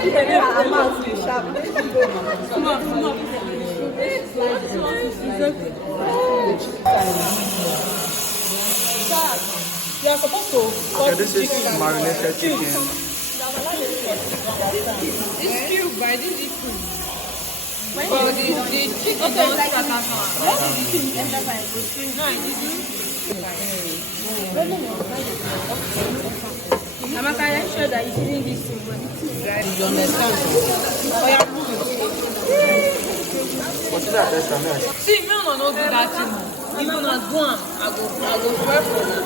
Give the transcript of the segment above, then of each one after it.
You are supposed to. Okay, this is marinated chicken. It's cube, but I didn't eat cube. The chicken don't start out. What did you think? No, I didn't. Amaka, I'm sure that you didn't this thing. You understand? What's that? That's a mess. See, me no do that thing. Even as one, I go swear for that.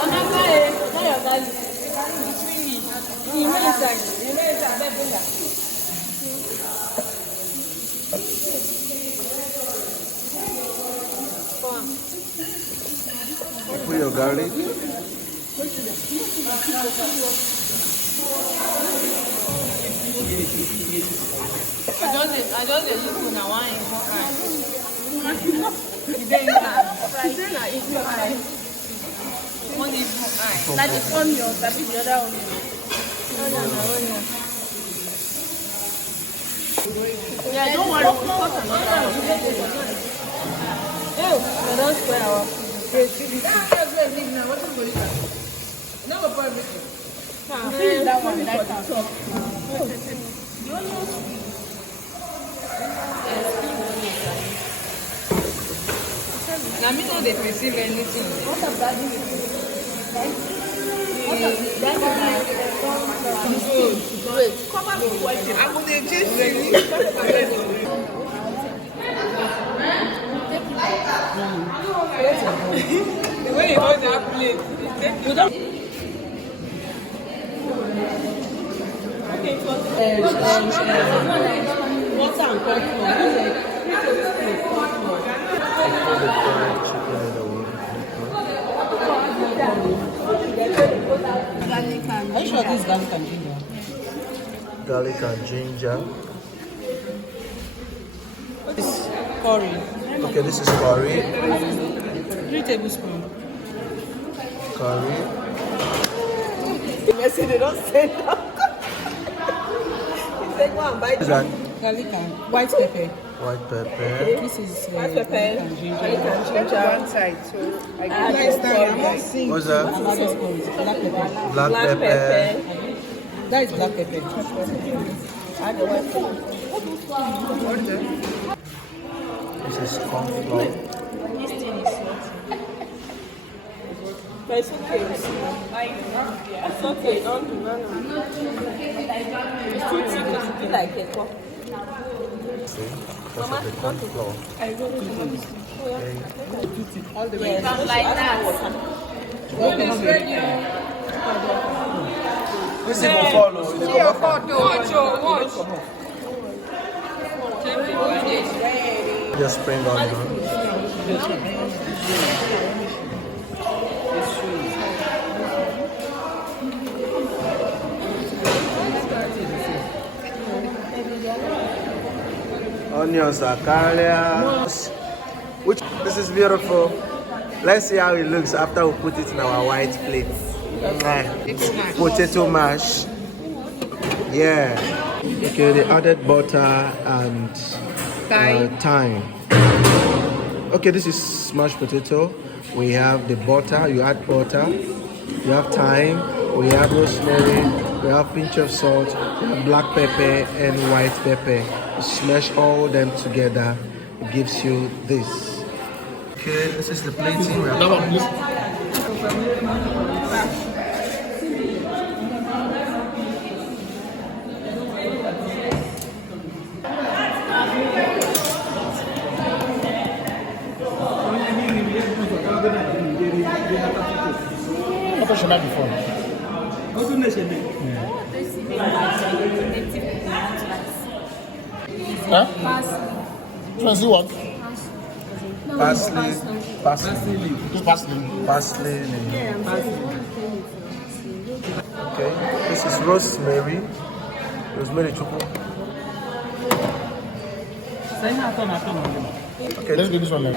Amaka, now your daddy. Between me. You know inside. Bring that. Put your garlic. I just look when I want to eat more eye. Like the onion, that is the other onion. Yeah, don't worry. We'll cut another one. Oh, we don't square our creativity. What is going on? No problem. That one, that top. Now, me know they perceive anything. What of that? What of that? Wait, come on, I'm going to change the way you hold that plate. Water and cornflour. Put the fried chicken in the water. Are you sure this is garlic and ginger? Garlic and ginger. This curry. Okay, this is curry. 3 tablespoons. Curry. They say they don't say that. He said, go and buy What is that? garlic and white pepper. White pepper. This is White pepper, garlic and ginger. one side, so I What's that? Black Black pepper. That is black pepper. This is corn flour. But it's okay. It's okay. Don't do that. It's too thick. It's like a cup. See? That's the corn flour. I don't know. Okay. All the way. Like that. This is for follow. Watch. Just spring onion. Onions are carriers. Which this is beautiful. Let's see how it looks after we put it in our white plate. Potato mash. Yeah. Okay, they added butter and thyme. Okay, this is smashed potato. We have the butter. You add butter. You have thyme. We have rosemary. We have pinch of salt. We have black pepper and white pepper. You smash all them together. It gives you this. Okay, this is the plating. We have Huh? Fancy what? parsley. Okay, this is rosemary. Rosemary choco. Okay, let's do this one now.